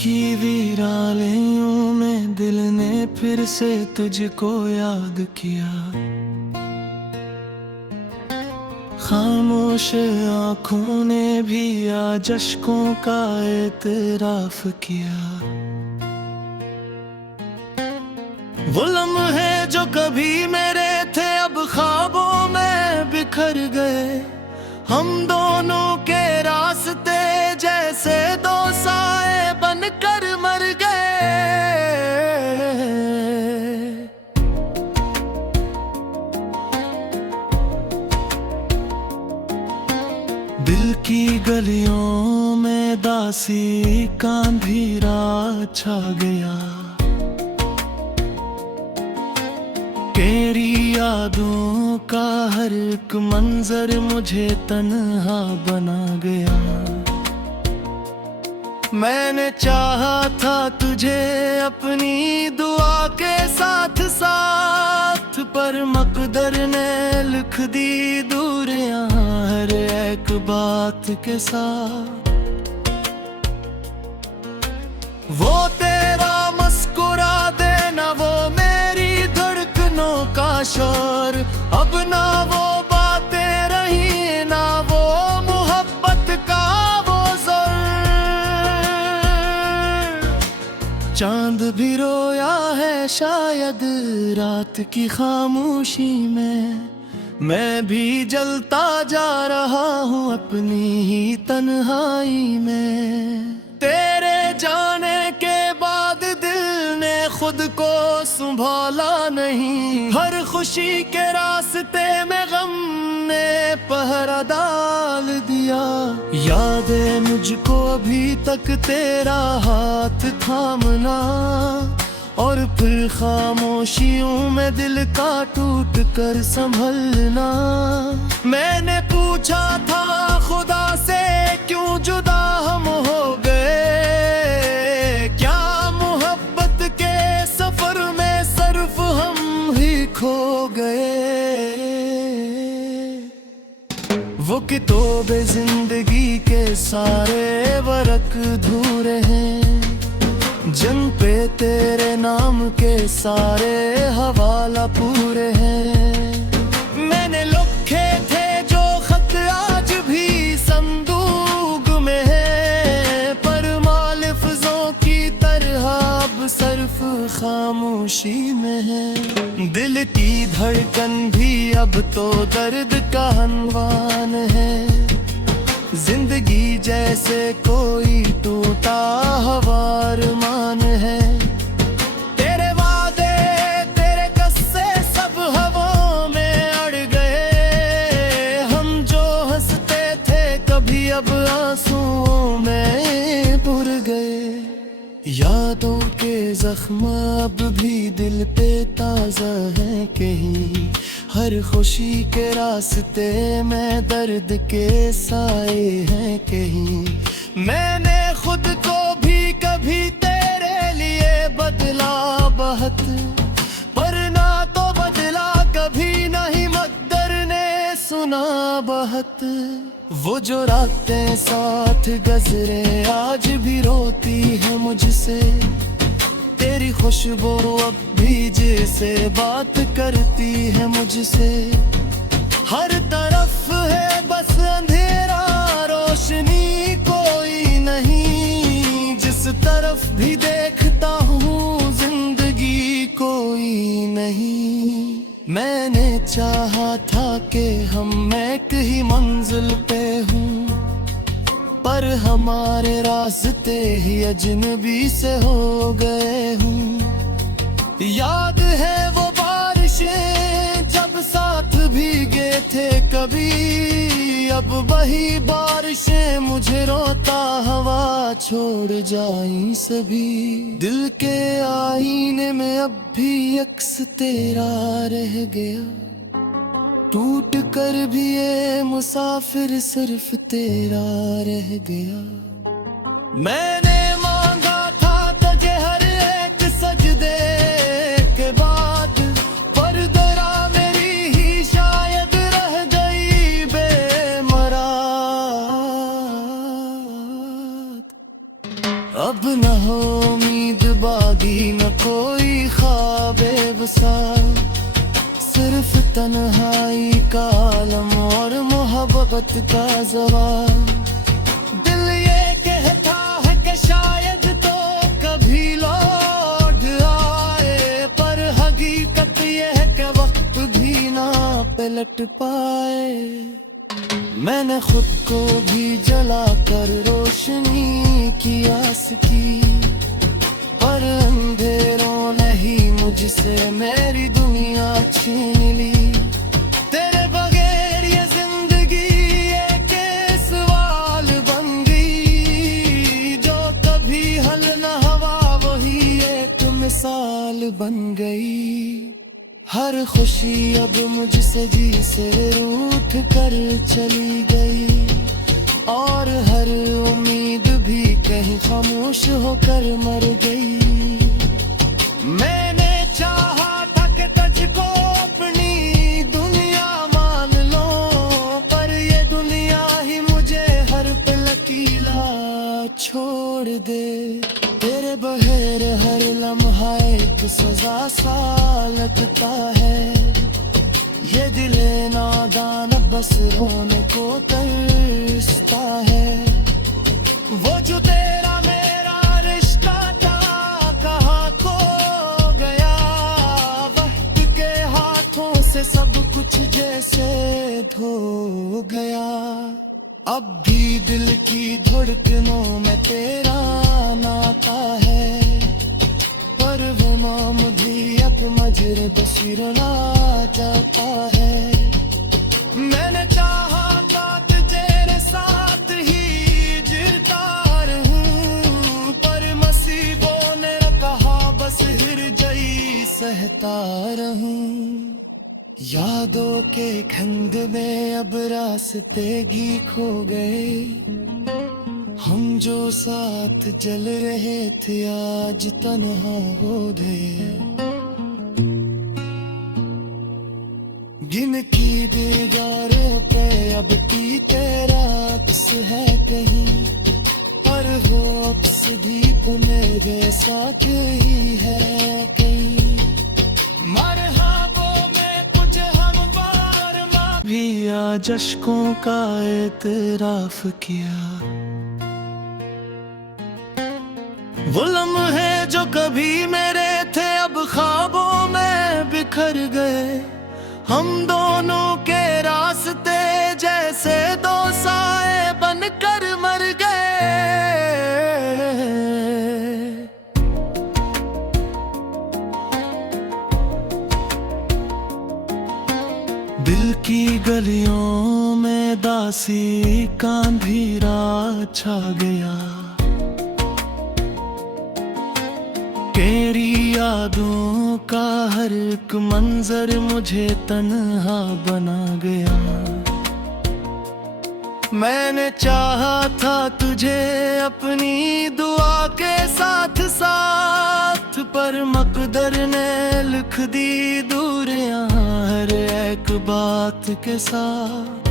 की वीरानियों में दिल ने फिर से तुझको याद किया। खामोश आँखों ने भी आज अश्कों का एतराफ किया। वो लम्हे जो कभी मेरे थे अब ख्वाबों में बिखर गए। हम दोनों के रास्ते जैसे दो साए बनकर मर गए। दिल की गलियों में दासी का अंधेरा छा गया। तेरी यादों का हर एक मंजर मुझे तन्हा बना गया। मैंने चाहा था तुझे अपनी दुआ के साथ साथ, पर मकदर ने लिख दी दूरियां हर एक बात के साथ। वो तेरा मुस्कुरा देना, वो मेरी धड़कनों का शोर, अब ना वो बातें रही ना वो मोहब्बत का वो जोर। चांद भी रोया है शायद रात की खामोशी में। मैं भी जलता जा रहा हूँ अपनी ही तन्हाई में। तेरे जाने के बाद दिल ने खुद को संभाला नहीं। हर खुशी के रास्ते में गम ने पहरा डाल दिया। याद है मुझको अभी तक तेरा हाथ थामना, और फिर खामोशियों में दिल का टूट कर संभलना। मैंने पूछा था खुदा से क्यों जुदा हम हो गए। क्या मोहब्बत के सफर में सिर्फ हम ही खो गए। वो किताबे जिंदगी के सारे वरक धूरे हैं, जिन पे तेरे नाम के सारे हवाला पूरे हैं। मैंने लिखे थे जो खत आज भी संदूक में है, पर मालफजों की तरह अब सिर्फ खामोशी में है। दिल की धड़कन भी अब तो दर्द का अनवान है। जिंदगी जैसे कोई टूटा हवार मान है। तेरे वादे तेरे कस्से सब हवाओं में अड़ गए। हम जो हंसते थे कभी अब आंसुओं में पुर गए। यादों के जख्म अब भी दिल पे ताजा है कहीं। हर खुशी के रास्ते में दर्द के साए हैं कहीं। मैंने खुद को भी कभी तेरे लिए बदला बहुत, पर ना तो बदला कभी नहीं मकदर ने सुना बहुत। वो जो रातें साथ गुजरे आज भी रोती है मुझसे। तेरी खुशबू अब भी जैसे बात करती है मुझसे। हर तरफ है बस अंधेरा, रोशनी कोई नहीं। जिस तरफ भी देखता हूँ जिंदगी कोई नहीं। मैंने चाहा था कि हम एक ही मंजिल पे हूँ, पर हमारे रास्ते ही अजनबी से हो गए हूँ। याद है वो बारिशें जब साथ भीगे थे कभी। अब वही बारिशें मुझे रोता हवा छोड़ जाई सभी। दिल के आईने में अब भी अक्स तेरा रह गया। टूट कर भी ये मुसाफिर सिर्फ तेरा रह गया। मैंने मांगा था तुझे हर एक सजदे के बाद, पर दरा मेरी ही शायद रह गई बेमराद। अब न हो बेवसाल, सिर्फ तन्हाई का आलम और मोहब्बत का जवाल। दिल ये कहता है कि शायद तो कभी लौट आए, पर हकीकत ये है कि वक्त भी ना पलट पाए। मैंने खुद को भी जला कर रोशनी की आस की, पर अंधेरों ने ही मुझसे मेरी दुनिया छीन ली। तेरे बगैर ये जिंदगी एक सवाल बन गई, जो कभी हल न हुआ वही एक मिसाल बन गई। हर खुशी अब मुझसे जी से रूठ कर चली गई, और हर उम्मीद भी कहीं खामोश होकर मर गई। मैंने चाहा था कि तुझको अपनी दुनिया मान लो, पर ये दुनिया ही मुझे हर पल अकेला छोड़ दे। तेरे बगैर हर लम्हा एक सजा सा लगता है, ये दिले नादान बस रोने को तरसता है। वो जो तेरा मेरा रिश्ता था कहाँ खो गया, वक्त के हाथों से सब कुछ जैसे धो गया। अब भी दिल की धड़कनों में तेरा नाता है, पर वो नाम भी अब मजरे बसीरना जाता है। मैंने चाहा था तेरे साथ ही जीता रहूं, पर मसीबों ने कहा बस हिरजई सहता रहूं। यादों के खंड में अब रास्ते ही खो गए, हम जो साथ जल रहे थे आज तन्हा हो गए। गिनती दीवारों पे अब की तेरा अक्स है कहीं, पर वो अक्स भी पुनः जैसा ही है कहीं। मरहबों में कुछ हम बार माँ भी आज अश्कों का एतराफ किया। वो लम्हे जो कभी मेरे थे अब ख्वाबों में बिखर गए, हम दोनों के रास्ते जैसे दो साए बनकर मर गए। दिल की गलियों में दासी का अंधेरा छा गया, तेरी यादों का हर एक मंजर मुझे तन्हा बना गया। मैंने चाहा था तुझे अपनी दुआ के साथ साथ, पर मकदर ने लिख दी दूरियां हर एक बात के साथ।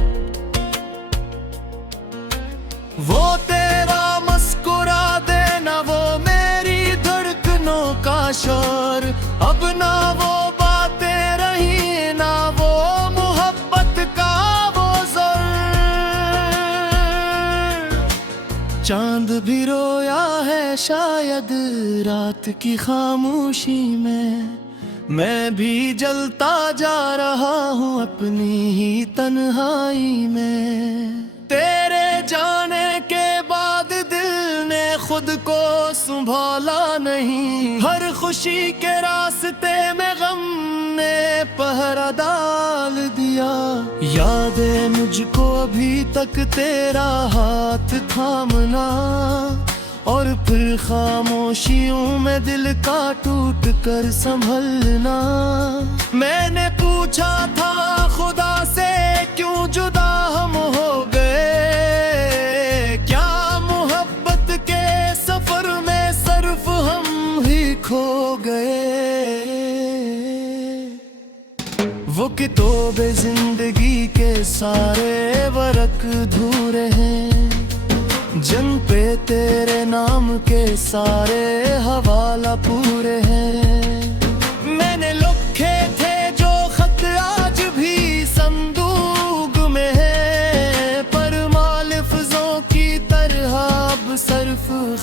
वो तेरा मुस्कुरा देना, वो मेरी धड़कनों का शोर, अब ना वो बातें रही ना वो मोहब्बत का वो जोर। चांद भी रोया है शायद रात की खामोशी में, मैं भी जलता जा रहा हूँ अपनी ही तन्हाई में। तेरे जाने के बाद दिल ने खुद को संभाला नहीं, हर खुशी के रास्ते में गम ने पहरा डाल दिया। याद है मुझको अभी तक तेरा हाथ थामना, और फिर खामोशियों में दिल का टूट कर संभलना। मैंने पूछा था खुदा से क्यों जुदा हम हो गए, क्या मोहब्बत के सफर में सिर्फ हम ही खो गए। वो किताबे जिंदगी के सारे वरक धूरे हैं, जिन पे तेरे नाम के सारे हवाला पूरे हैं। मैंने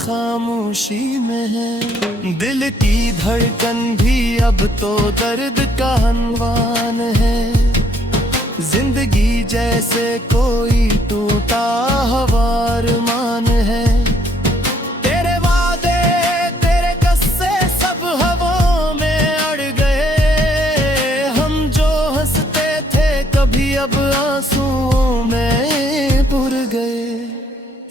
खामोशी में है। दिल की धड़कन भी अब तो दर्द का अनवान है। जिंदगी जैसे कोई टूटा हवार मान है। तेरे वादे तेरे कस्से सब हवाओं में अड़ गए। हम जो हंसते थे कभी अब आंसुओं में पुर गए।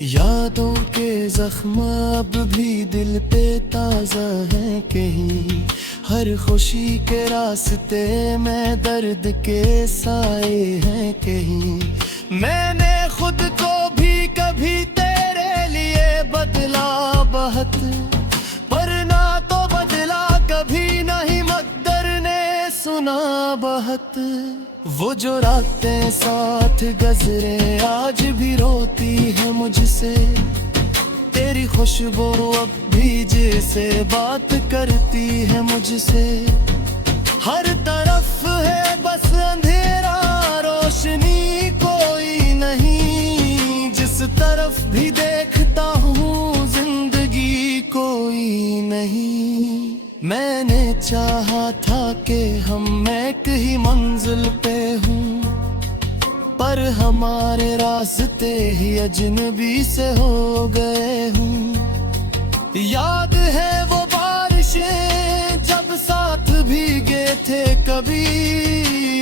यादों के जख्म अब भी दिल पे ताजा है कहीं। हर खुशी के रास्ते में दर्द के साए हैं कहीं। मैंने खुद को भी कभी तेरे लिए बदला बहुत, पर ना तो बदला कभी नहीं मकदर ने सुना बहुत। वो जो रातें साथ गुजरे आज भी रोती है मुझसे। तेरी खुशबू अब भी जैसे बात करती है मुझसे। हर तरफ है बस अंधेरा, रोशनी कोई नहीं। जिस तरफ भी देखता हूँ जिंदगी कोई नहीं। मैंने चाहा था कि हम एक ही मंजिल पे हूँ, पर हमारे रास्ते ही अजनबी से हो गए हूँ। याद है वो बारिशें जब साथ भीगे थे कभी।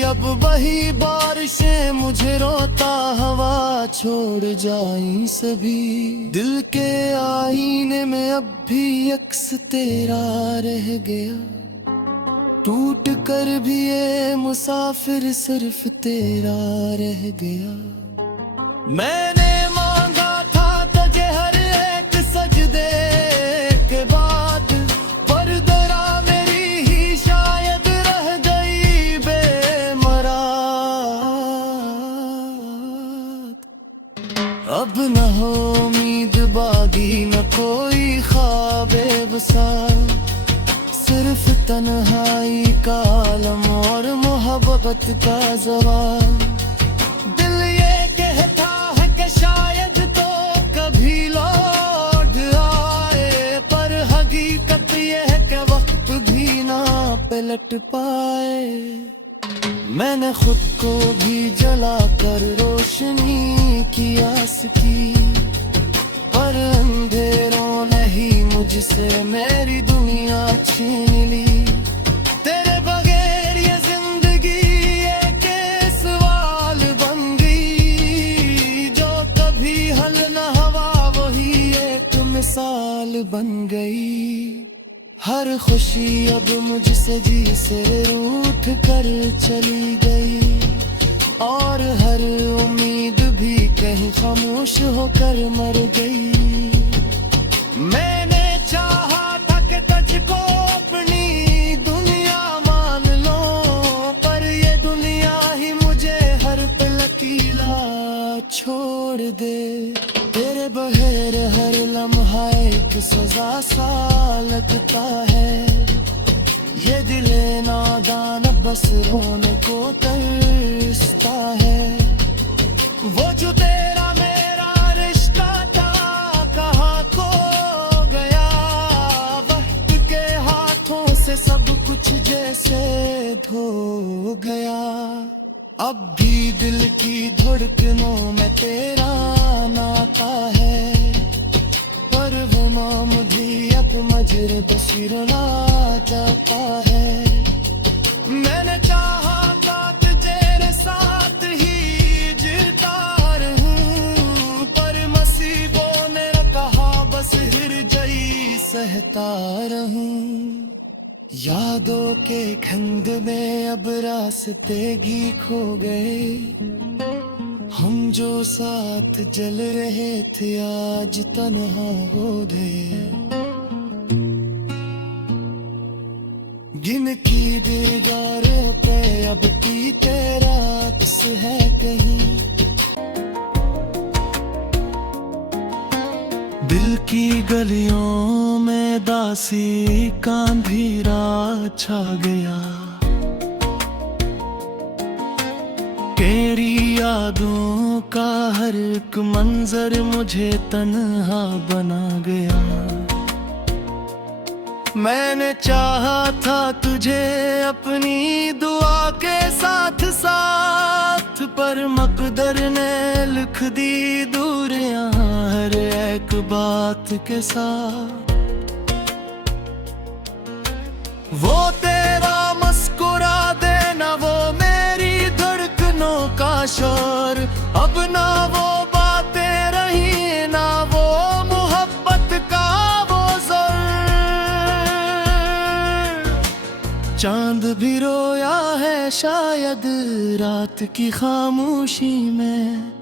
अब वही बारिशें मुझे रोता हवा छोड़ जाई सभी। दिल के आईने में अब भी अक्स तेरा रह गया। टूट कर भी ये मुसाफिर सिर्फ तेरा रह गया। मैंने मांगा था तुझे हर एक सजदे के बाद, पर दरा मेरी ही शायद रह गई बेमराद। अब न हो उम्मीद बागी न कोई ख्वाबे वसाल। सिर्फ तन्हाई का आलम और मोहब्बत का जवाल। दिल ये कहता है कि शायद तो कभी लौट आए, पर हकीकत ये है कि वक्त भी ना पलट पाए। मैंने खुद को भी जला कर रोशनी की आस की, पर अंधेरों ने ही मुझसे मेरी दुनिया छीन ली। तेरे बगैर ये जिंदगी एक सवाल बन गई। जो कभी हल न हुआ वही एक मिसाल बन गई। हर खुशी अब मुझसे जी से रूठ कर चली गई, और हर उम्मीद भी कहीं खामोश होकर मर गई। मैंने चाहा था कि तुझको अपनी दुनिया मान लो, पर ये दुनिया ही मुझे हर पल अकेला छोड़ दे। तेरे बगैर हर लम्हा एक सजा सा लगता है। ये दिले नादान बस रोने को तरसता है। वो जो तेरा मेरा रिश्ता था कहाँ खो गया। वक्त के हाथों से सब कुछ जैसे धो गया। अब भी दिल की धड़कनों में तेरा नाता है, पर वो नाम भी अब मजरे बसिरना जाता है। मैंने चाहा था तेरे साथ ही जीता रहूं, पर मसीबों ने कहा बस हिरजई सहता रहूं। यादों के खंड में अब रास्ते ही खो गए। हम जो साथ जल रहे थे आज तन्हा हो गए। गिन की दीवारों पे अब की तेरा अक्स है कहीं। दिल की गलियों में दासी का अंधेरा छा गया। तेरी यादों का हर एक मंजर मुझे तन्हा बना गया। मैंने चाहा था तुझे अपनी दुआ के साथ साथ, पर मकदर ने लिख दी दूरियां हर एक बात के साथ। वो तेरा मुस्कुरा देना, वो मेरी धड़कनों का शोर, अब ना वो बातें रही ना वो मोहब्बत का वो जोर। चांद भी रोया है शायद रात की खामोशी में,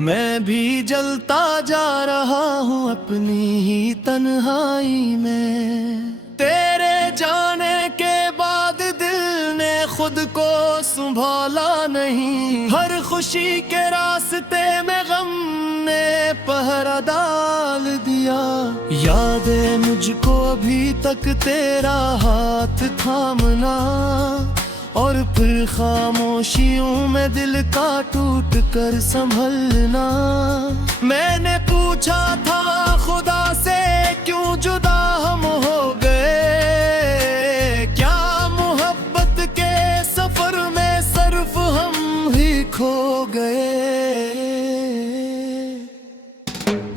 मैं भी जलता जा रहा हूँ अपनी ही तन्हाई में। तेरे जाने के बाद दिल ने खुद को संभाला नहीं, हर खुशी के रास्ते में गम ने पहरा डाल दिया। याद है मुझको अभी तक तेरा हाथ थामना, और फिर खामोशियों में दिल का टूट कर संभलना। मैंने पूछा था खुदा से क्यों जुदा हम हो गए, क्या मोहब्बत के सफर में सिर्फ हम ही खो गए।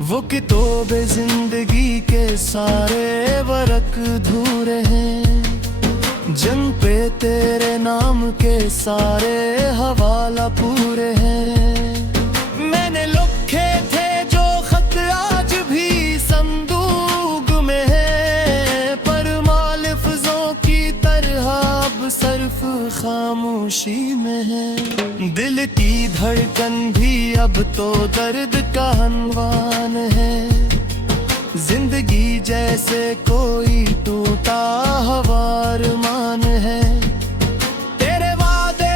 वो किताबे जिंदगी के सारे वरक धूरे हैं, जिन पे तेरे नाम के सारे हवाला पूरे हैं। मैंने लिखे थे जो खत आज भी संदूक में है, पर मालफजों की तरह अब सिर्फ खामोशी में है। दिल की धड़कन भी अब तो दर्द का अनवान है, जिंदगी जैसे कोई टूटा हवार मान है। तेरे वादे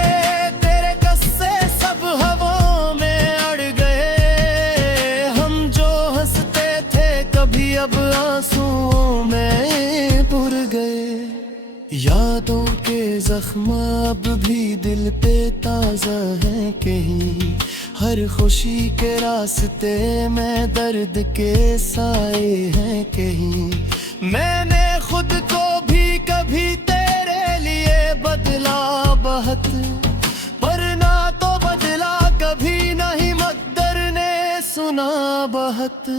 तेरे कस्से सब हवाओं में अड़ गए, हम जो हंसते थे कभी अब आंसुओं में पुर गए। यादों के जख्म अब भी दिल पे ताजा है कहीं, हर खुशी के रास्ते में दर्द के साए हैं कहीं। मैंने खुद को भी कभी तेरे लिए बदला बहुत, पर ना तो बदला कभी नहीं मकदर ने सुना बहुत।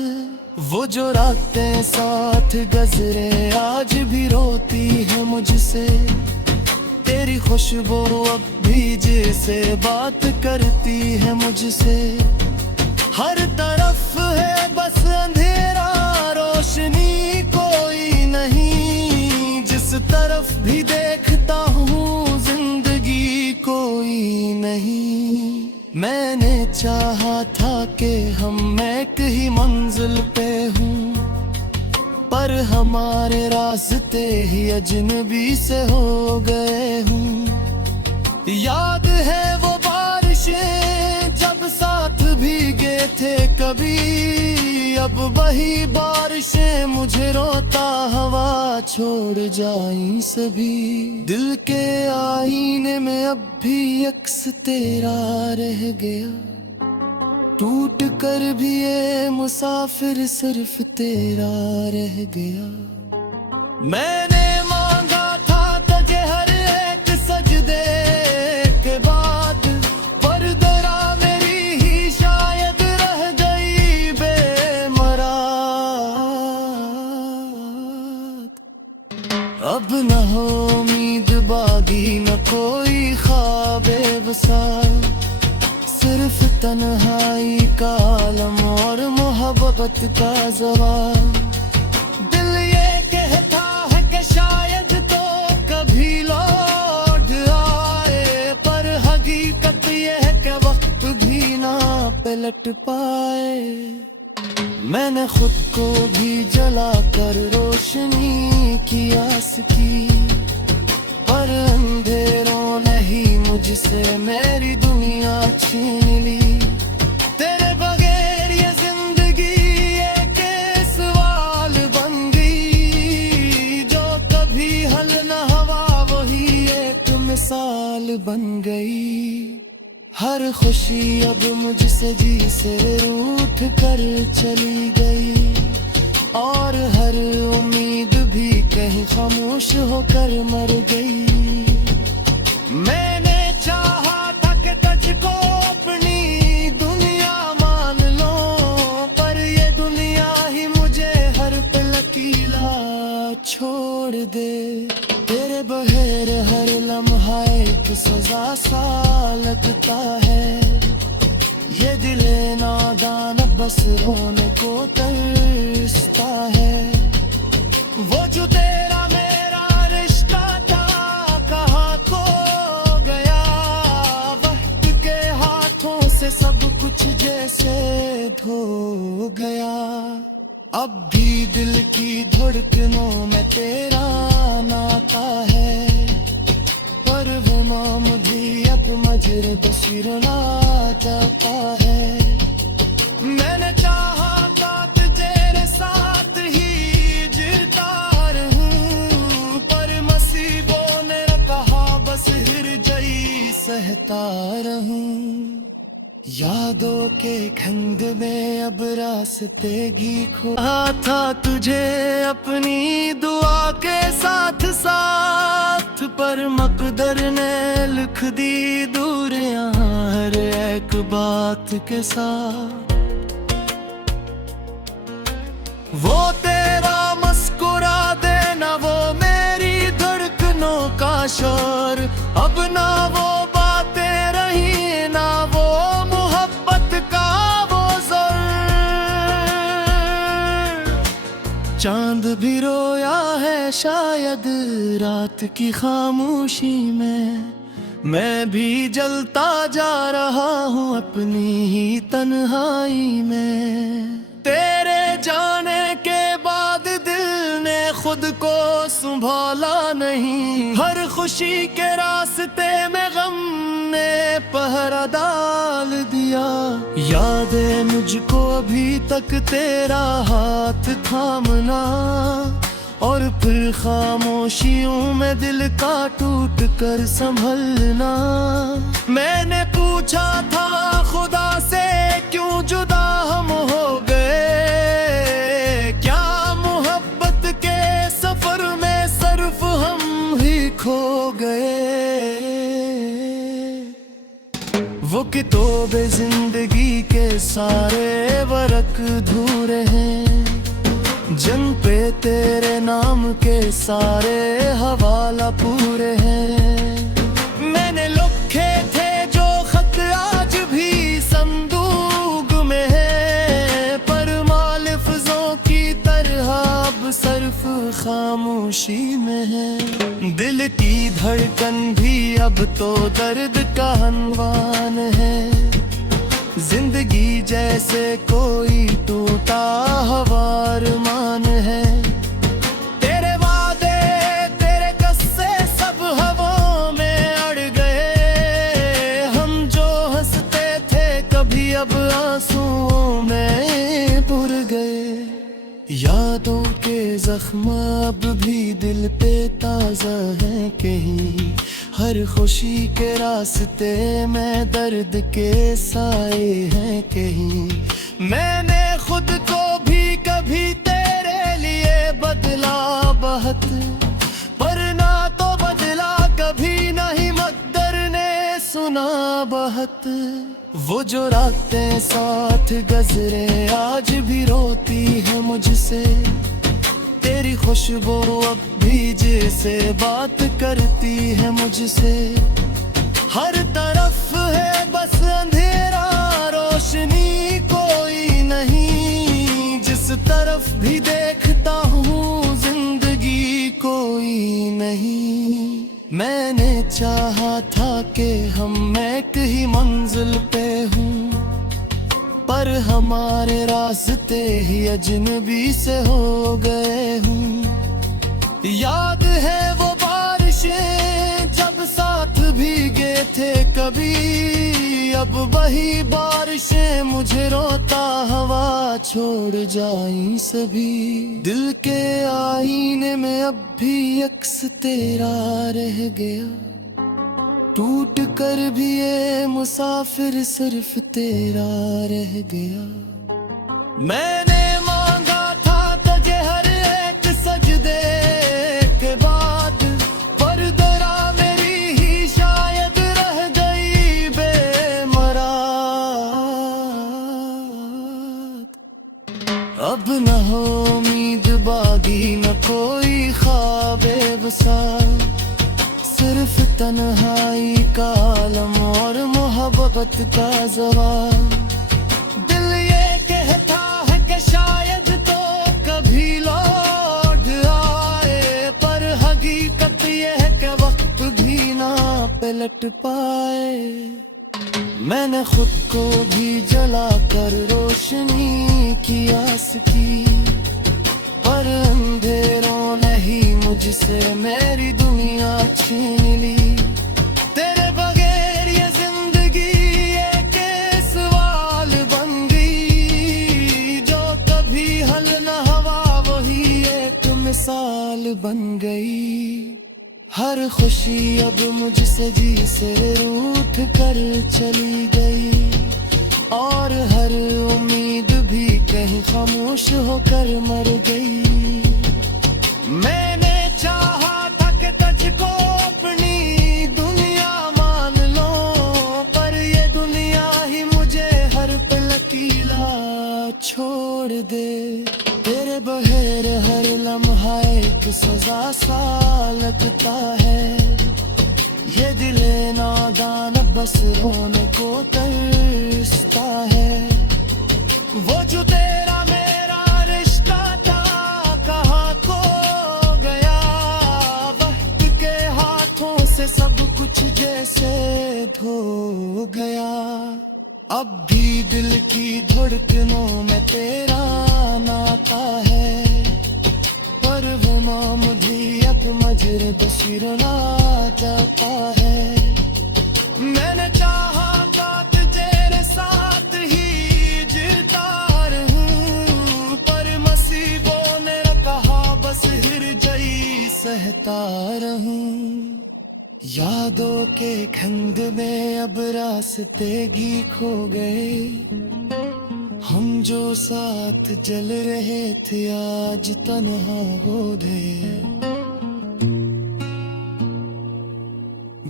वो जो रातें साथ गुजरे आज भी रोती है मुझसे, तेरी खुशबू अब भी जैसे बात करती है मुझसे। हर तरफ है बस अंधेरा, रोशनी कोई नहीं, जिस तरफ भी देखता हूँ जिंदगी कोई नहीं। मैंने चाहा था कि हम एक ही मंजिल पे हूँ, पर हमारे रास्ते ही अजनबी से हो गए हूँ। याद है वो बारिशें जब साथ भीगे थे कभी, अब वही बारिशें मुझे रोता हवा छोड़ जाई सभी। दिल के आईने में अब भी अक्स तेरा रह गया, टूट कर भी ये मुसाफिर सिर्फ तेरा रह गया। मैंने मांगा था तुझे हर एक सजदे के बाद, पर दरा मेरी ही शायद रह गई बेमराद। अब न हो उम्मीद बागी न कोई ख्वाबे वसाल, सिर्फ तन्हाई का आलम और मोहब्बत का जवाब। दिल ये कहता है कि शायद तो कभी लौट आए, पर हकीकत ये है कि वक्त भी ना पलट पाए। मैंने खुद को भी जला कर रोशनी की आस की, पर अंधेरों ने ही मुझसे मेरी दुनिया छीन ली। तेरे बगैर ये जिंदगी एक सवाल बन गई, जो कभी हल न हुआ वही एक मिसाल बन गई। हर खुशी अब मुझसे जी से रूठ कर चली गई, और हर उम्मीद भी कहीं खामोश होकर मर गई। मैंने चाहा था कि तुझको अपनी दुनिया मान लो, पर ये दुनिया ही मुझे हर पल अकेला छोड़ दे। तेरे बगैर हर लम्हा एक सजा सा लगता है, ये दिले नादान बस रोने को तरसता है। वो जो तेरा मेरा रिश्ता था कहाँ खो गया, वक्त के हाथों से सब कुछ जैसे धो गया। अब भी दिल की धड़कनों में तेरा नाता है, पर वो नाम भी अब मजरे बसिरना जाता है। मैंने चाहा था तेरे साथ ही जीता रहूं, पर नसीबों ने कहा बस हिरजई सहता रहूं। यादों के खंग में अब रास्ते ही खोया था तुझे अपनी दुआ के साथ साथ, पर मकदर ने लिख दी दूरियां हर एक बात के साथ। वो तेरा मुस्कुरा देना, वो मेरी धड़कनों का शोर, अब ना वो बातें रही ना वो चांद भी रोया है शायद रात की खामोशी में, मैं भी जलता जा रहा हूँ अपनी ही तन्हाई में। तेरे जाने के बाद दिल ने खुद को संभाला नहीं, हर खुशी के रास्ते में गम ने पहरा डाल दिया। याद है मुझको अभी तक तेरा हाथ थामना, और फिर खामोशियों में दिल का टूट कर संभलना। मैंने पूछा था खुदा से क्यों जुदा हम हो गए, क्या मोहब्बत के सफर में सिर्फ हम ही खो गए। वो किताबे जिंदगी के सारे वरक धूरे हैं, जिन पे तेरे नाम के सारे हवाला पूरे हैं। मैंने लिखे थे जो खत आज भी संदूक में है, पर मालिफ़ज़ों की तरह अब सिर्फ खामोशी में है। दिल की धड़कन भी अब तो दर्द का अनवान है, जिंदगी जैसे कोई टूटा हवार मान है। तेरे वादे तेरे कस्से सब हवाओं में अड़ गए, हम जो हंसते थे कभी अब आंसुओं में बुर गए। यादों के जख्म अब भी दिल पे ताजा है कहीं, हर खुशी के रास्ते में दर्द के साए हैं कहीं। मैंने खुद को भी कभी तेरे लिए बदला बहुत, पर ना तो बदला कभी नहीं मकदर ने सुना बहुत। वो जो रातें साथ गुज़रे आज भी रोती है मुझसे, तेरी खुशबू अब भी जैसे बात करती है मुझसे। हर तरफ है बस अंधेरा, रोशनी कोई नहीं, जिस तरफ भी देखता हूँ जिंदगी कोई नहीं। मैंने चाहा था कि हम एक ही मंजिल पे हूँ, पर हमारे रास्ते ही अजनबी से हो गए हूँ। याद है वो बारिशें जब साथ भीगे थे कभी, अब वही बारिशें मुझे रोता हवा छोड़ जाई सभी। दिल के आईने में अब भी अक्स तेरा रह गया, टूट कर भी ये मुसाफिर सिर्फ तेरा रह गया। मैंने मांगा था तुझे हर एक सजदे के बाद, पर दरा मेरी ही शायद रह गई बेमराद। अब न हो उम्मीद बागी न कोई ख्वाबे वसाल, सिर्फ तन्हाई का आलम और मोहब्बत का जवाब। दिल ये कहता है कि शायद तो कभी लौट आए, पर हकीकत ये है कि वक्त भी ना पलट पाए। मैंने खुद को भी जला कर रोशनी की आस की, पर अंधेरों ने ही मुझसे मेरी दुनिया छीन ली। तेरे बगैर ये जिंदगी एक सवाल बन गई, जो कभी हल न हवा वही एक मिसाल बन गई। हर खुशी अब मुझसे जी से रूठ कर चली गई, और हर उम्मीद भी कहीं खामोश होकर मर गई। मैंने चाहा था कि तुझको अपनी दुनिया मान लो, पर ये दुनिया ही मुझे हर पल अकेला छोड़ दे। तेरे बगैर हर लम्हा एक सजा सा लगता है, ये दिले नादान बस रोने को तरसता है। वो जो तेरा मेरा रिश्ता था कहाँ खो गया, वक्त के हाथों से सब कुछ जैसे धो गया। अब भी दिल की धड़कनों में तेरा नाता है, पर वो नाम भी अब मजरे बशीर ना जाता है। मैंने चाहा था तेरे साथ ही जीता रहूं, पर मसीबों ने कहा बस हिरजई सहता रहूं। यादों के खंड में अब रास्ते भी खो गए, हम जो साथ जल रहे थे आज तन्हा हो गए।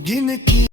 गिन की